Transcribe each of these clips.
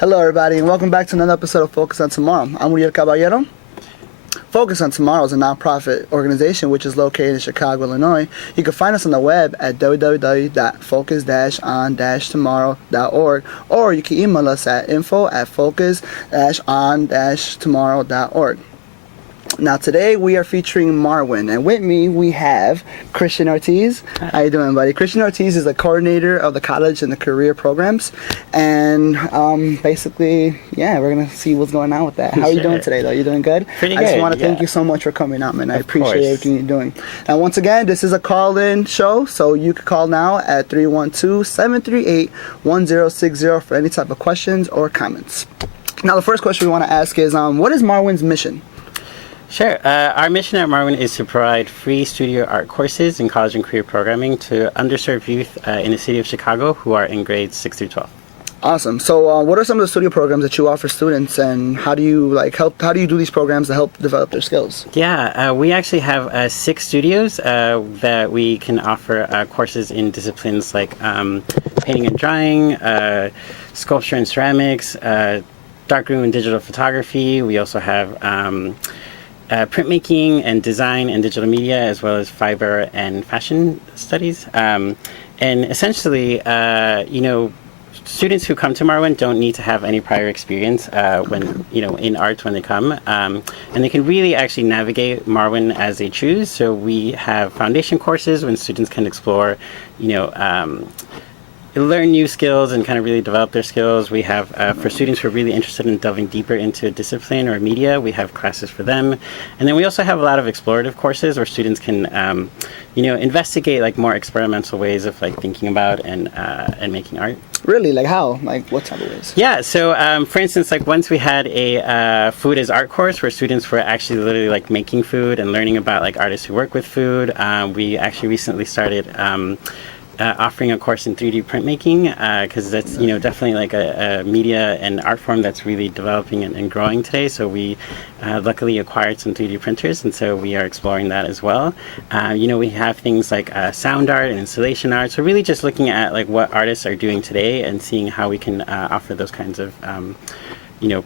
Hello, everybody, and welcome back to another episode of Focus on Tomorrow. I'm Uriel Caballero. Focus on Tomorrow is a nonprofit organization which is located in Chicago, Illinois. You can find us on the web at www.focus-on-tomorrow.org, or you can email us at info@focus-on-tomorrow.org. Now today we are featuring Marwen, and with me we have Christian Ortiz. How you doing, buddy? Christian Ortiz is the coordinator of the college and the career programs, and basically, yeah, we're gonna see what's going on with that. How are you doing today, though? You doing good? Pretty good. I just want to thank you so much for coming out, man. I appreciate everything you're doing. And once again, this is a call-in show, so you can call now at 312-738-1060 for any type of questions or comments. Now, the first question we want to ask is, what is Marwen's mission? Sure. Our mission at Marwen is to provide free studio art courses in college and career programming to underserved youth in the city of Chicago who are in grades 6 through 12. Awesome. So what are some of the studio programs that you offer students, and how do you how do you do these programs to help develop their skills? Yeah, we actually have 6 studios that we can offer courses in disciplines like painting and drawing, sculpture and ceramics, darkroom and digital photography. We also have printmaking and design and digital media, as well as fiber and fashion studies. And essentially, students who come to Marwen don't need to have any prior experience in art when they come. And they can really actually navigate Marwen as they choose. So we have foundation courses when students can explore, learn new skills and kind of really develop their skills. We have, for students who are really interested in delving deeper into a discipline or media, we have classes for them. And then we also have a lot of explorative courses where students can, investigate like more experimental ways of like thinking about and making art. Really? Like how? Like what type of ways? Yeah, so for instance, like once we had a food as art course where students were actually literally like making food and learning about like artists who work with food. We actually recently started offering a course in 3D printmaking because that's definitely like a media and art form that's really developing and growing today. So we luckily acquired some 3D printers, and so we are exploring that as well. We have things like sound art and installation art. So really just looking at like what artists are doing today and seeing how we can offer those kinds of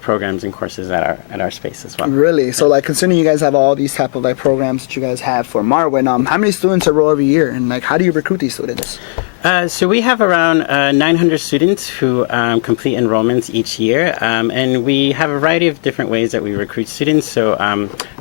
programs and courses at our space as well. Really? So like considering you guys have all these type of like programs that you guys have for Marwen, how many students enroll every year, and like how do you recruit these students? So we have around 900 students who complete enrollments each year, and we have a variety of different ways that we recruit students. So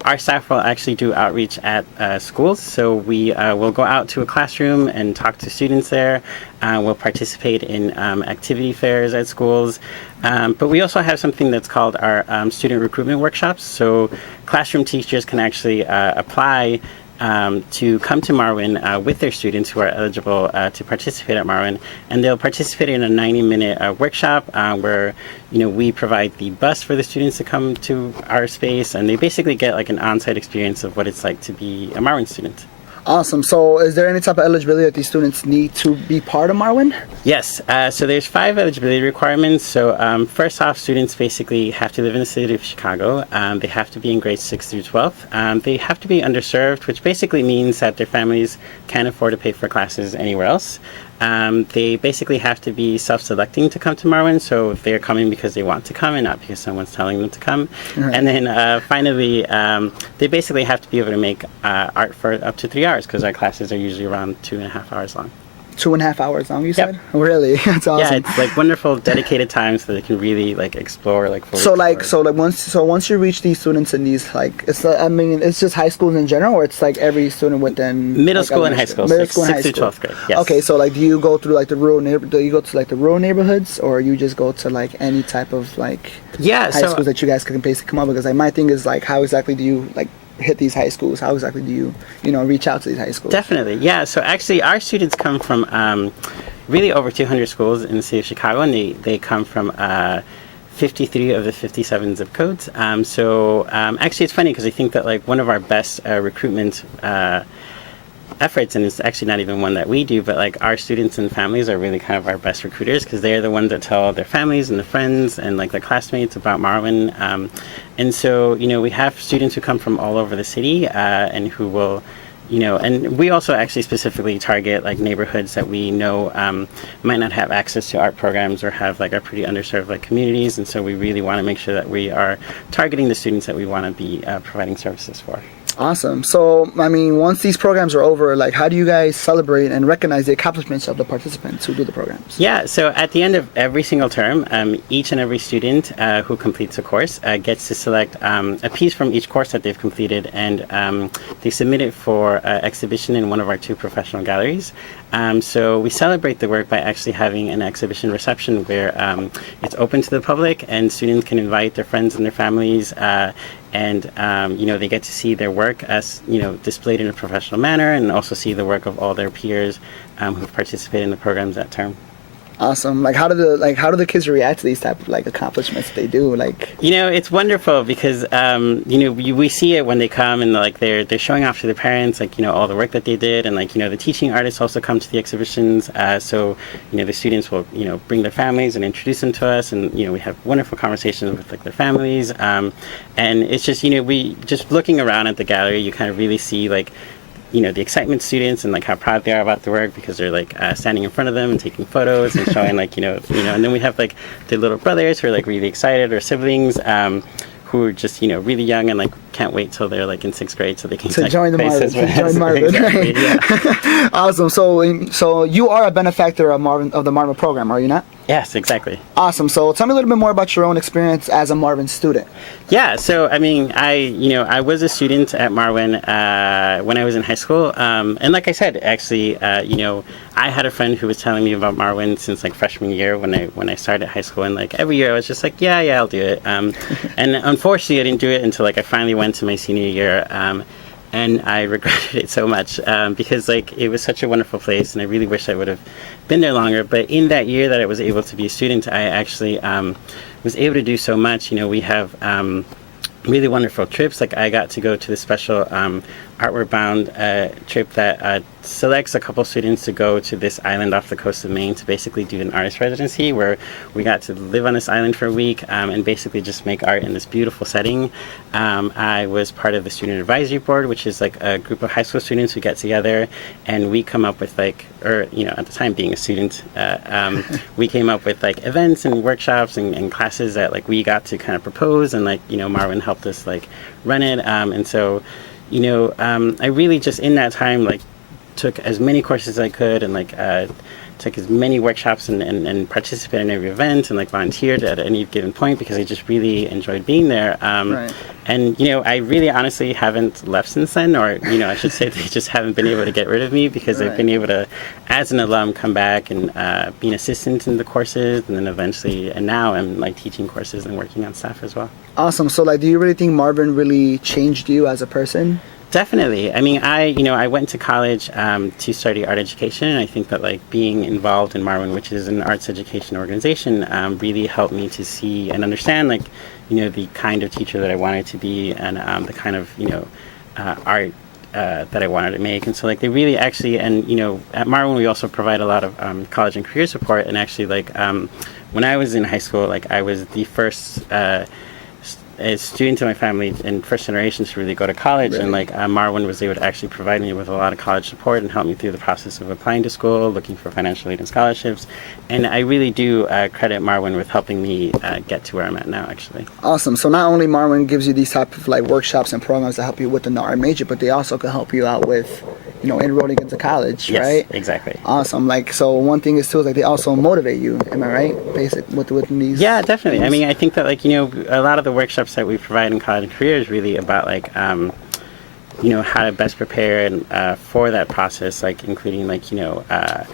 our staff will actually do outreach at schools. So we will go out to a classroom and talk to students there. We'll participate in activity fairs at schools. But we also have something that's called our student recruitment workshops. So classroom teachers can actually apply to come to Marwen with their students who are eligible to participate at Marwen, and they'll participate in a 90-minute workshop where we provide the bus for the students to come to our space, and they basically get like an on-site experience of what it's like to be a Marwen student. Awesome. So is there any type of eligibility that these students need to be part of Marwen? Yes. So there's 5 eligibility requirements. So first off, students basically have to live in the city of Chicago. They have to be in grades 6 through 12. They have to be underserved, which basically means that their families can't afford to pay for classes anywhere else. They basically have to be self-selecting to come to Marwen, so they're coming because they want to come and not because someone's telling them to come. Right. And then finally, they basically have to be able to make art for up to 3 hours, because our classes are usually around 2.5 hours long. 2.5 hours long, you said? Yep. Really? That's awesome. Yeah, it's like wonderful dedicated time so they can really like explore like fully. Once you reach these students in these it's just high schools in general, or it's like every student within middle school and high school. Middle school and high 6th through 12th grade. Yes. Okay, so like do you go through like the rural neighborhoods, or you just go to like any type of like high schools that you guys can basically come up with? Because like my thing is like how exactly do you like hit these high schools? How exactly do you reach out to these high schools? Definitely, yeah. So actually our students come from really over 200 schools in the city of Chicago, and they come from 53 of the 57 zip codes. Actually it's funny because I think that like one of our best recruitment efforts, and it's actually not even one that we do, but like our students and families are really kind of our best recruiters, because they're the ones that tell their families and their friends and like their classmates about Marwen. And so we have students who come from all over the city and who will and we also actually specifically target like neighborhoods that we know might not have access to art programs or have like are pretty underserved like communities, and so we really want to make sure that we are targeting the students that we want to be providing services for. Awesome. So, I mean, once these programs are over, like, how do you guys celebrate and recognize the accomplishments of the participants who do the programs? Yeah, so at the end of every single term, each and every student who completes a course gets to select a piece from each course that they've completed, and they submit it for exhibition in one of our 2 professional galleries. So we celebrate the work by actually having an exhibition reception where it's open to the public and students can invite their friends and their families, and they get to see their work as displayed in a professional manner, and also see the work of all their peers who've participated in the programs that term. Awesome. Like, how do the kids react to these type of like accomplishments that they do? Like, it's wonderful because we see it when they come and like they're showing off to their parents like all the work that they did, and like the teaching artists also come to the exhibitions. So the students will bring their families and introduce them to us, and we have wonderful conversations with like their families. And it's just we just looking around at the gallery, you kind of really see like the excitement students and like how proud they are about the work because they're like standing in front of them and taking photos and showing like and then we have like their little brothers who are like really excited, or siblings who are just really young and like can't wait till they're like in 6th grade so they can join the Marwen. Exactly, yeah. Awesome. So you are a benefactor of the Marwen program, are you not? Yes, exactly. Awesome. So tell me a little bit more about your own experience as a Marwen student. Yeah. So I mean, I was a student at Marwen when I was in high school, and like I said, actually, I had a friend who was telling me about Marwen since like freshman year when I started high school, and like every year I was just like, yeah, I'll do it. And unfortunately, I didn't do it until like I finally went to my senior year. And I regretted it so much because like it was such a wonderful place, and I really wish I would have been there longer. But in that year that I was able to be a student, I actually was able to do so much. We have really wonderful trips. Like I got to go to the special Artward Bound trip that selects a couple students to go to this island off the coast of Maine to basically do an artist residency, where we got to live on this island for a week and basically just make art in this beautiful setting. I was part of the student advisory board, which is like a group of high school students who get together and we come up with like, or at the time being a student, we came up with like events and workshops and classes that like we got to kind of propose, and like Marwen helped us like run it, and so I really just in that time like took as many courses as I could, and like took as many workshops and participated in every event, and like volunteered at any given point because I just really enjoyed being there. Right. And I really honestly haven't left since then, or I should say they just haven't been able to get rid of me because I've been able to, as an alum, come back and be an assistant in the courses, and then eventually, and now I'm like teaching courses and working on staff as well. Awesome. So like, do you really think Marwen really changed you as a person? Definitely. I mean, I went to college to study art education, and I think that like being involved in Marwen, which is an arts education organization, really helped me to see and understand like, the kind of teacher that I wanted to be, and the kind of, art that I wanted to make. And so like they really actually, and at Marwen we also provide a lot of college and career support, and actually like when I was in high school, like I was the first a student in my family and first generations to really go to college, and like Marwen was able to actually provide me with a lot of college support and help me through the process of applying to school, looking for financial aid and scholarships, and I really do credit Marwen with helping me get to where I'm at now, actually. Awesome. So not only Marwen gives you these type of like workshops and programs to help you with the art major, but they also can help you out with enrolling into college, yes, right? Exactly. Awesome. Like, so one thing is too is like they also motivate you. Am I right? Basic with these. Yeah, definitely. Things. I mean, I think that like a lot of the workshops that we provide in college and career is really about like how to best prepare and for that process, like including like how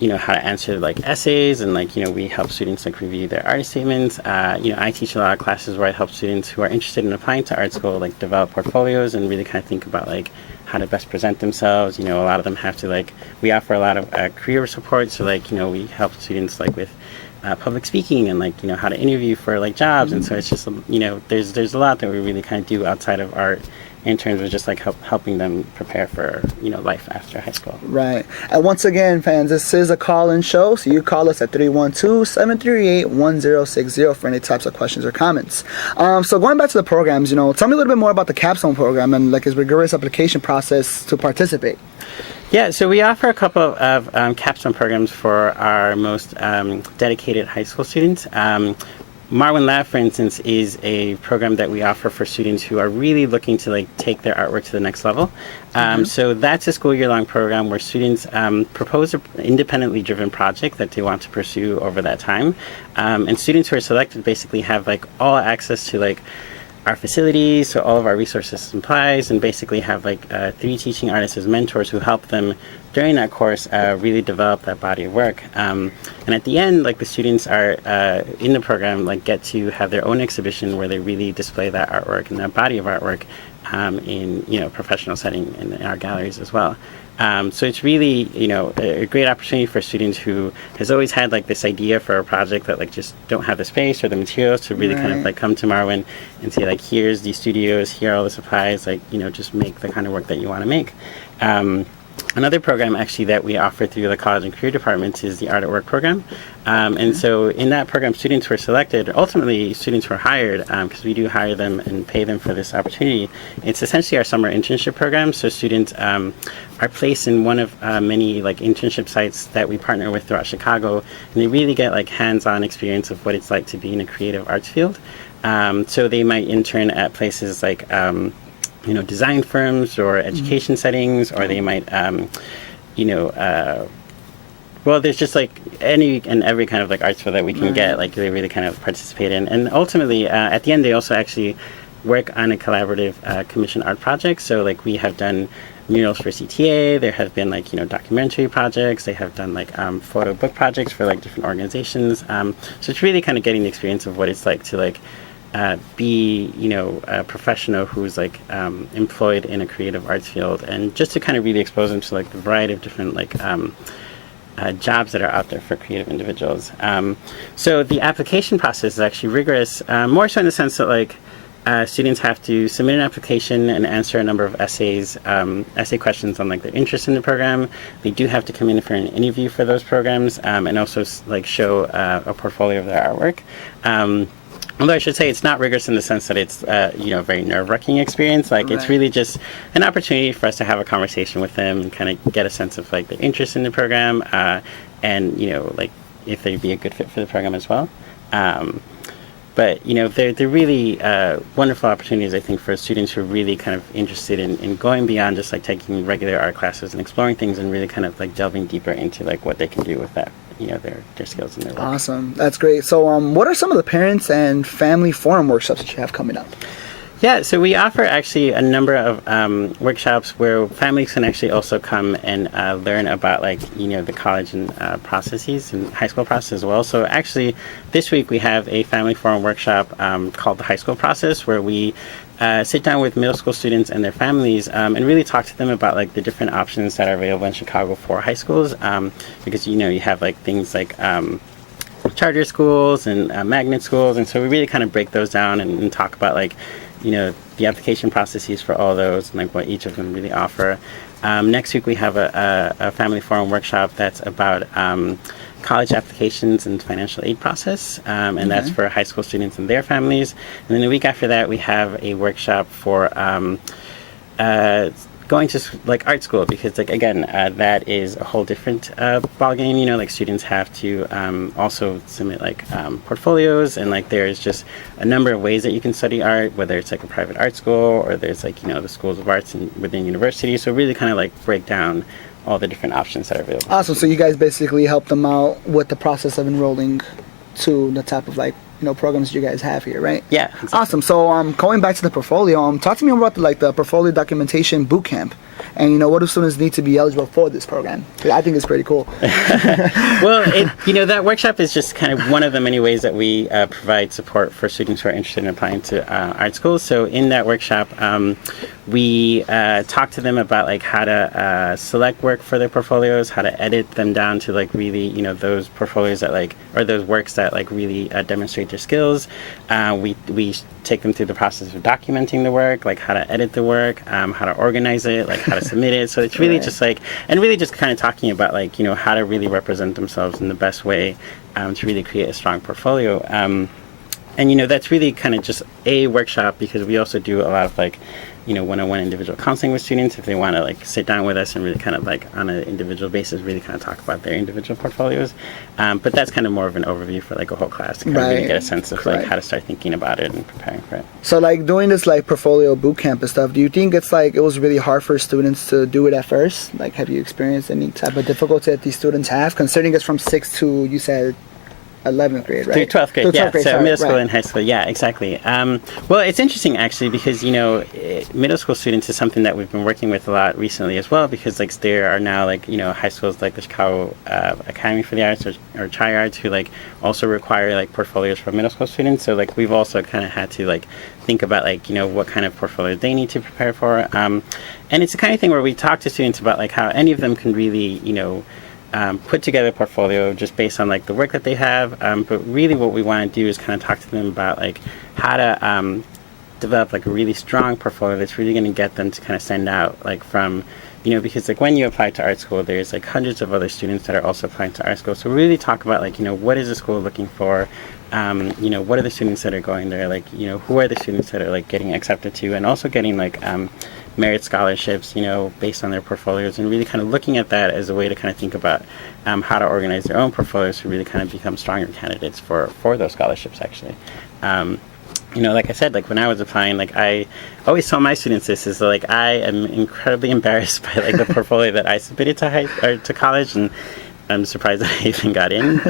to answer like essays, and like we help students like review their art statements. I teach a lot of classes where I help students who are interested in applying to art school like develop portfolios and really kind of think about like how to best present themselves. A lot of them have to like, we offer a lot of career support, so like we help students like with public speaking and like how to interview for like jobs. And so it's just there's a lot that we really kind of do outside of art in terms of just like helping them prepare for, life after high school. Right. And once again, fans, this is a call-in show, so you call us at 312-738-1060 for any types of questions or comments. So going back to the programs, tell me a little bit more about the capstone program and like its rigorous application process to participate. Yeah, so we offer a couple of capstone programs for our most dedicated high school students. Marwen Lab, for instance, is a program that we offer for students who are really looking to like take their artwork to the next level. So that's a school year-long program where students propose an independently driven project that they want to pursue over that time. And students who are selected basically have like all access to like our facilities, so all of our resources and supplies, and basically have like 3 teaching artists as mentors who help them during that course really develop that body of work. And at the end, like the students are in the program, like get to have their own exhibition where they really display that artwork and that body of artwork in professional setting in our galleries as well. So it's really, a great opportunity for students who has always had like this idea for a project that like just don't have the space or the materials to really kind of like come to Marwen and say like, here's these studios, here are all the supplies, like, just make the kind of work that you want to make. Another program actually that we offer through the college and career departments is the Art at Work program. And so in that program, students were selected, ultimately students were hired because we do hire them and pay them for this opportunity. It's essentially our summer internship program. So students are placed in one of many like internship sites that we partner with throughout Chicago, and they really get like hands-on experience of what it's like to be in a creative arts field. So they might intern at places like design firms or education settings, or they might, well, there's just like any and every kind of like arts field that we can get, like they really kind of participate in. And ultimately, at the end, they also actually work on a collaborative commission art project. So like we have done murals for CTA, there have been like, documentary projects, they have done like photo book projects for like different organizations. So it's really kind of getting the experience of what it's like to like be, a professional who's like employed in a creative arts field, and just to kind of really expose them to like the variety of different like jobs that are out there for creative individuals. So the application process is actually rigorous, more so in the sense that like students have to submit an application and answer a number of essay questions on like their interest in the program. They do have to come in for an interview for those programs, and also like show a portfolio of their artwork. Although I should say it's not rigorous in the sense that it's a very nerve-wracking experience. Like it's really just an opportunity for us to have a conversation with them and kind of get a sense of like their interest in the program, and like if they'd be a good fit for the program as well. But they're really wonderful opportunities, I think, for students who are really kind of interested in going beyond just like taking regular art classes and exploring things, and really kind of like delving deeper into like what they can do with that, their skills and their work. Awesome, that's great. So what are some of the parents and family forum workshops that you have coming up? Yeah, so we offer actually a number of workshops where families can actually also come and learn about like, the college and processes and high school process as well. So actually this week we have a family forum workshop called the High School Process, where we sit down with middle school students and their families and really talk to them about like the different options that are available in Chicago for high schools, because you have like things like charter schools and magnet schools, and so we really kind of break those down and talk about like the application processes for all those and like what each of them really offer. Next week we have a family forum workshop that's about college applications and financial aid process, and that's for high school students and their families. And then the week after that we have a workshop for going to like art school, because like again that is a whole different ballgame. Like students have to also submit like portfolios, and like there's just a number of ways that you can study art, whether it's like a private art school or there's like the schools of arts within universities. So really kind of like break down all the different options that are available. Awesome. So you guys basically help them out with the process of enrolling to the type of like programs you guys have here, right? Yeah. Exactly. Awesome. So going back to the portfolio, talk to me about the portfolio documentation boot camp, and what do students need to be eligible for this program? I think it's pretty cool. Well, that workshop is just kind of one of the many ways that we provide support for students who are interested in applying to art schools. So in that workshop, we talk to them about like how to select work for their portfolios, how to edit them down to like really, those portfolios that like, or those works that like really demonstrate their skills. We take them through the process of documenting the work, like how to edit the work, how to organize it, like how to submit it. So it's really just like, and really just kind of talking about like, how to really represent themselves in the best way to really create a strong portfolio. And that's really kind of just a workshop, because we also do a lot of like, one-on-one individual counseling with students if they want to like sit down with us and really kind of like on an individual basis really kind of talk about their individual portfolios. But that's kind of more of an overview for like a whole class to kind of really get a sense of like how to start thinking about it and preparing for it. So like doing this like portfolio boot camp and stuff, do you think it's like it was really hard for students to do it at first? Like, have you experienced any type of difficulty that these students have, considering it's from 6th to, you said, 11th grade, right? Through 12th grade, Through 12th grade, so sorry, middle school and high school, yeah, exactly. Well, it's interesting actually, because middle school students is something that we've been working with a lot recently as well, because like there are now like high schools like the Chicago Academy for the Arts or Chi Arts who like also require like portfolios for middle school students. So like we've also kind of had to like think about like what kind of portfolio they need to prepare for, and it's the kind of thing where we talk to students about like how any of them can really put together a portfolio just based on like the work that they have, but really what we want to do is kind of talk to them about like how to develop like a really strong portfolio that's really going to get them to kind of stand out, like from because like when you apply to art school, there's like hundreds of other students that are also applying to art school. So we really talk about like what is the school looking for, what are the students that are going there, like who are the students that are like getting accepted to, and also getting like merit scholarships, based on their portfolios, and really kind of looking at that as a way to kind of think about how to organize their own portfolios to really kind of become stronger candidates for those scholarships, actually. Like I said, like when I was applying, like I always tell my students this is like I am incredibly embarrassed by like the portfolio that I submitted to college, and I'm surprised that I even got in.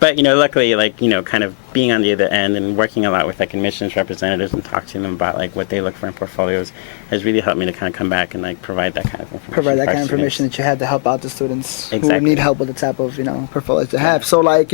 But luckily, like kind of being on the other end and working a lot with like admissions representatives and talk to them about like what they look for in portfolios has really helped me to kind of come back and like provide that kind of information. Provide that kind of information that you had to help out the students Exactly. who need help with the type of portfolios they have. So like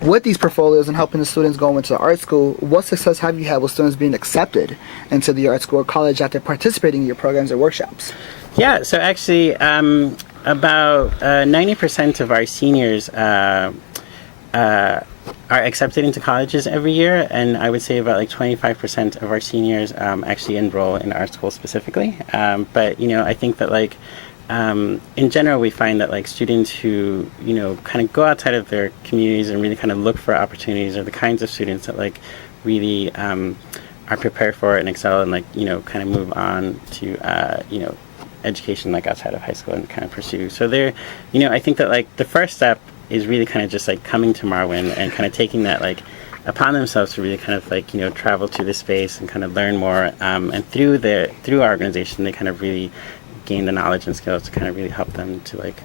with these portfolios and helping the students go into art school, what success have you had with students being accepted into the art school or college after participating in your programs or workshops? Yeah, so actually about 90% of our seniors are accepted into colleges every year, and I would say about like 25% of our seniors actually enroll in art school specifically. But I think that like in general we find that like students who kind of go outside of their communities and really kind of look for opportunities are the kinds of students that like really are prepared for it and excel and like kind of move on to education like outside of high school and kind of pursue. So there, I think that like the first step is really kind of just like coming to Marwen and kind of taking that like upon themselves to really kind of like travel to this space and kind of learn more. And through our organization, they kind of really gain the knowledge and skills to kind of really help them to like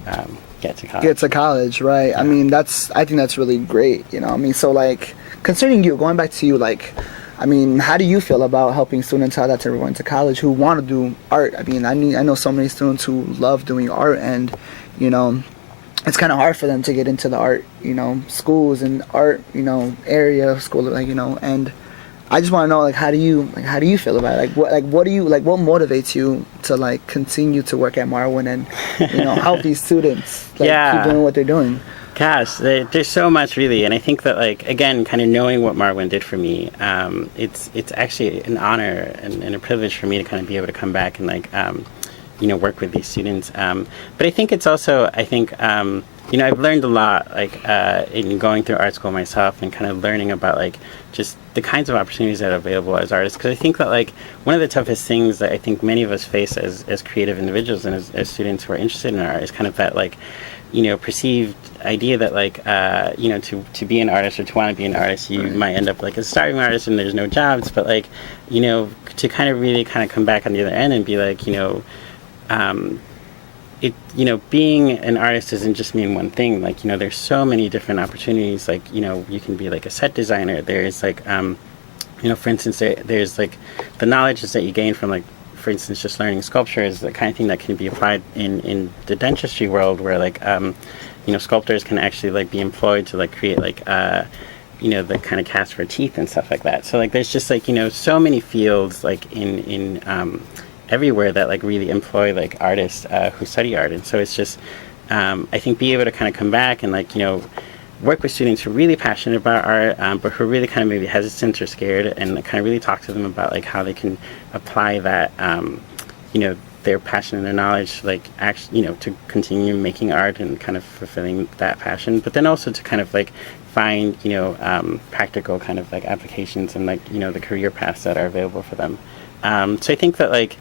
get to college. Get to college, right? Yeah. I mean, I think that's really great. So like concerning you, going back to you, like. I mean, how do you feel about helping students out that's ever going to college who want to do art? I mean, I know so many students who love doing art, and it's kind of hard for them to get into the art, schools and art, area school, like and I just want to know, like, how do you feel about it? What motivates you to like continue to work at Marwen and help these students keep doing what they're doing? Gosh, there's so much really, and I think that like again, kind of knowing what Marwen did for me, it's actually an honor and a privilege for me to kind of be able to come back and like work with these students. But I think it's also I've learned a lot like in going through art school myself and kind of learning about like just the kinds of opportunities that are available as artists, because I think that like one of the toughest things that I think many of us face as creative individuals and as students who are interested in art is kind of that like perceived idea that like to be an artist or to want to be an artist you might end up like a starving artist and there's no jobs, but like to kind of really kind of come back on the other end and be like being an artist doesn't just mean one thing. Like there's so many different opportunities. Like you can be like a set designer. There's like for instance there's like the knowledge that you gain from like, for instance, just learning sculpture is the kind of thing that can be applied in the dentistry world, where like sculptors can actually like be employed to like create like the kind of cast for teeth and stuff like that. So like there's just like so many fields like in everywhere that like really employ like artists who study art. And so it's just I think be able to kind of come back and like work with students who are really passionate about art, but who are really kind of maybe hesitant or scared, and kind of really talk to them about like how they can apply that their passion and their knowledge, like actually to continue making art and kind of fulfilling that passion, but then also to kind of like find practical kind of like applications and like the career paths that are available for them. So I think that like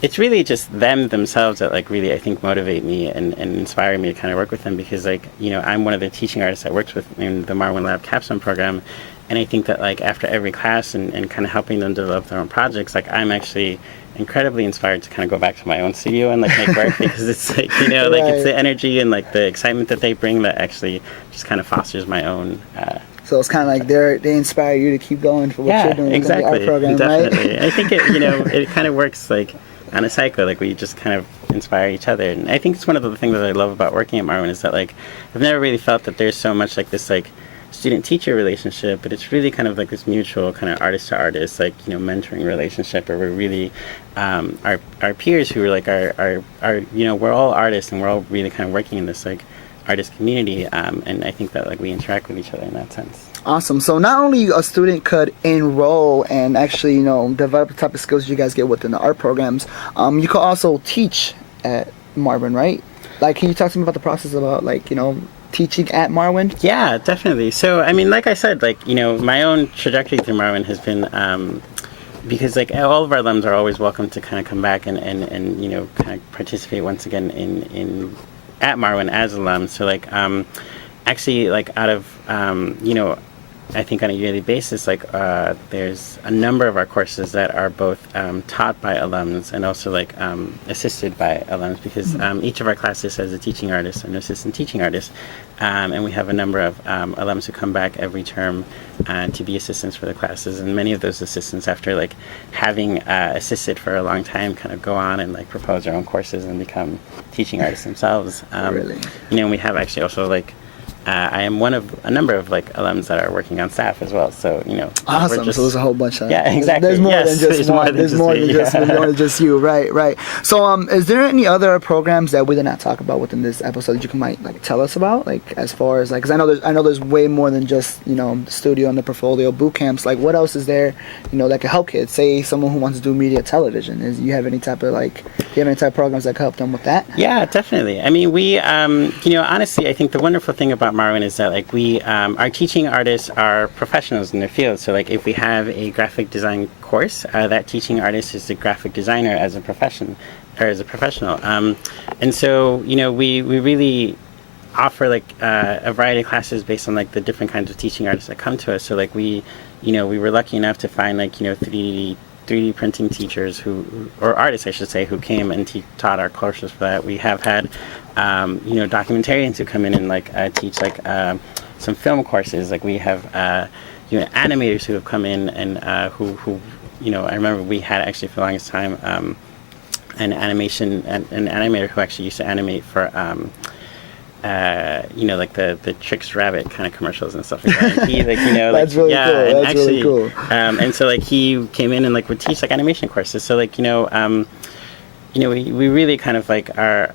it's really just them themselves that like really I think motivate me and inspire me to kind of work with them, because like I'm one of the teaching artists that works with in the Marwen Lab capstone program, and I think that like after every class and kind of helping them develop their own projects, like I'm actually incredibly inspired to kind of go back to my own studio and like make work, because it's like like Right. it's the energy and like the excitement that they bring that actually just kind of fosters my own So it's kind of like they inspire you to keep going for what you're doing exactly, with the art program, definitely. right? I think it it kind of works like on a cycle, like we just kind of inspire each other. And I think it's one of the things that I love about working at Marwen is that like I've never really felt that there's so much like this like student-teacher relationship, but it's really kind of like this mutual kind of artist-to-artist like mentoring relationship, where we're really our peers who are like our we're all artists and we're all really kind of working in this like artist community, and I think that like we interact with each other in that sense. Awesome. So not only a student could enroll and actually develop the type of skills you guys get within the art programs, you could also teach at Marwen, right? Like, can you talk to me about the process about like teaching at Marwen? Yeah, definitely. So, I mean, like I said, like, my own trajectory through Marwen has been, because like all of our alums are always welcome to kind of come back and kind of participate once again in at Marwen as alums. So like, actually like out of, I think on a yearly basis, like there's a number of our courses that are both taught by alums and also like assisted by alums, because each of our classes has a teaching artist and an assistant teaching artist, and we have a number of alums who come back every term to be assistants for the classes, and many of those assistants, after like having assisted for a long time, kind of go on and like propose their own courses and become teaching artists themselves. Really? We have actually also like I am one of a number of like alums that are working on staff as well. So Awesome. we're just, So there's a whole bunch of yeah, exactly. There's more Yes, than just there's one. more than There's just more me, than just yeah. more than just you. Right. So is there any other programs that we did not talk about within this episode that you might like tell us about? Like as far as like, because I know there's way more than just the studio and the portfolio boot camps. Like what else is there that could help kids? Say someone who wants to do media television. Do you have any type of programs that could help them with that? Yeah, definitely. I mean, we honestly, I think the wonderful thing about Marwen is that like we our teaching artists are professionals in their field. So like if we have a graphic design course, that teaching artist is a graphic designer as a profession or as a professional. And so we really offer like a variety of classes based on like the different kinds of teaching artists that come to us. So like we were lucky enough to find like 3D printing teachers or artists I should say, who came and taught our courses for that. We have had documentarians who come in and like teach like some film courses. Like we have animators who have come in and who I remember we had actually for the longest time an animator who actually used to animate for like the Trix Rabbit kind of commercials and stuff like that. And he like That's really cool. and That's really cool. And so like he came in and like would teach like animation courses. So like we really kind of like are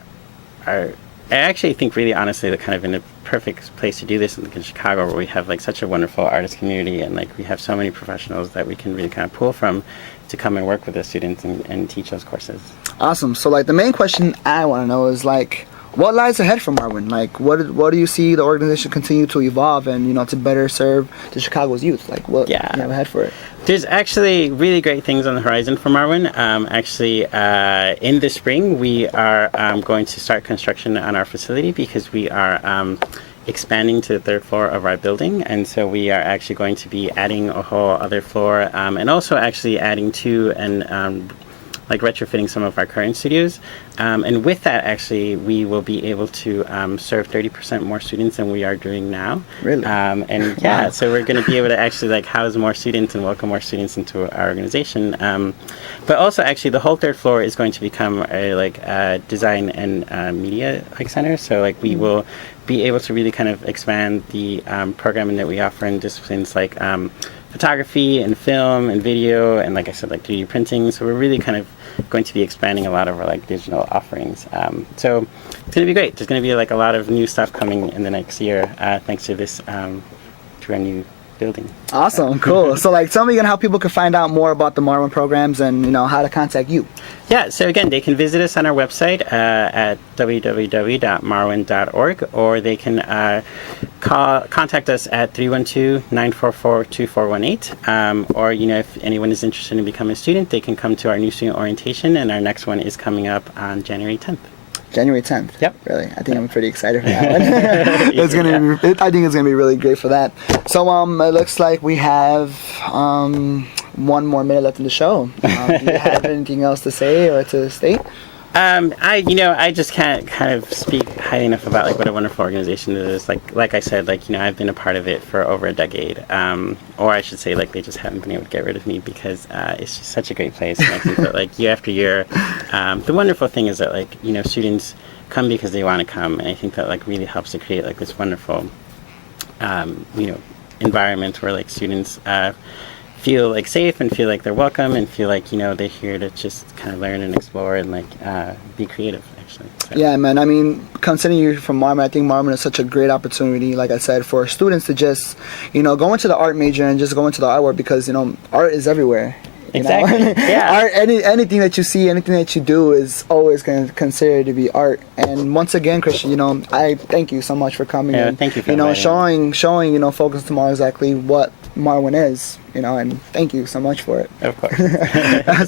I actually think really honestly that kind of in a perfect place to do this in Chicago, where we have like such a wonderful artist community and like we have so many professionals that we can really kind of pull from to come and work with the students and teach those courses. Awesome. So like the main question I want to know is like, what lies ahead for Marwen? Like, what do you see the organization continue to evolve and to better serve the Chicago's youth? Like, what do you have ahead for it? There's actually really great things on the horizon for Marwen. In the spring, we are going to start construction on our facility, because we are expanding to the third floor of our building, and so we are actually going to be adding a whole other floor, and also actually adding to and like retrofitting some of our current studios. And with that, actually, we will be able to serve 30% more students than we are doing now. Really? And yeah, so we're going to be able to actually like house more students and welcome more students into our organization. But also, actually, the whole third floor is going to become a design and media center. So like we will be able to really kind of expand the programming that we offer in disciplines like photography and film and video and, like I said, like 3D printing. So we're really kind of going to be expanding a lot of our like digital offerings. So it's going to be great. There's going to be like a lot of new stuff coming in the next year, thanks to this, to our new building. Awesome, cool. So like, tell me again how people can find out more about the Marwen programs and, you know, how to contact you. Yeah, so again, they can visit us on our website at www.marwen.org, or they can contact us at 312-944-2418. Or, you know, if anyone is interested in becoming a student, they can come to our new student orientation, and our next one is coming up on January 10th. January 10th. Yep. Really, I think I'm pretty excited for that one. It's gonna be, I think it's gonna be really great for that. So it looks like we have 1 more minute left in the show. Do you have anything else to say or to state? I just can't kind of speak highly enough about like what a wonderful organization it is. Like I said, like, you know, I've been a part of it for over a decade, or I should say, like, they just haven't been able to get rid of me because it's just such a great place. And I think that like year after year, the wonderful thing is that, like, you know, students come because they want to come, and I think that like really helps to create like this wonderful, you know, environment where like students feel like safe and feel like they're welcome and feel like, you know, they're here to just kind of learn and explore and like be creative, actually. So. Yeah, man. I mean, considering you're from Marwen, I think Marwen is such a great opportunity, like I said, for students to just, you know, go into the art major and just go into the artwork because, you know, art is everywhere. Exactly. Yeah. Art, anything that you see, anything that you do is always going to consider to be art. And once again, Christian, you know, I thank you so much for coming. Yeah, and, thank you for you know, inviting me. showing, you know, Focus Tomorrow exactly what Marwen is, you know, and thank you so much for it. Of course.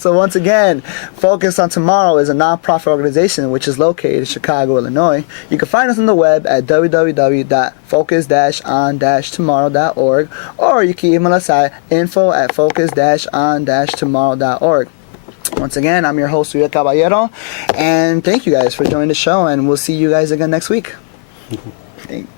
So once again, Focus on Tomorrow is a nonprofit organization which is located in Chicago, Illinois. You can find us on the web at www.focus-on-tomorrow.org, or you can email us at info@focus-on-tomorrow.org. Once again, I'm your host, Ria Caballero, and thank you guys for joining the show, and we'll see you guys again next week. Thanks.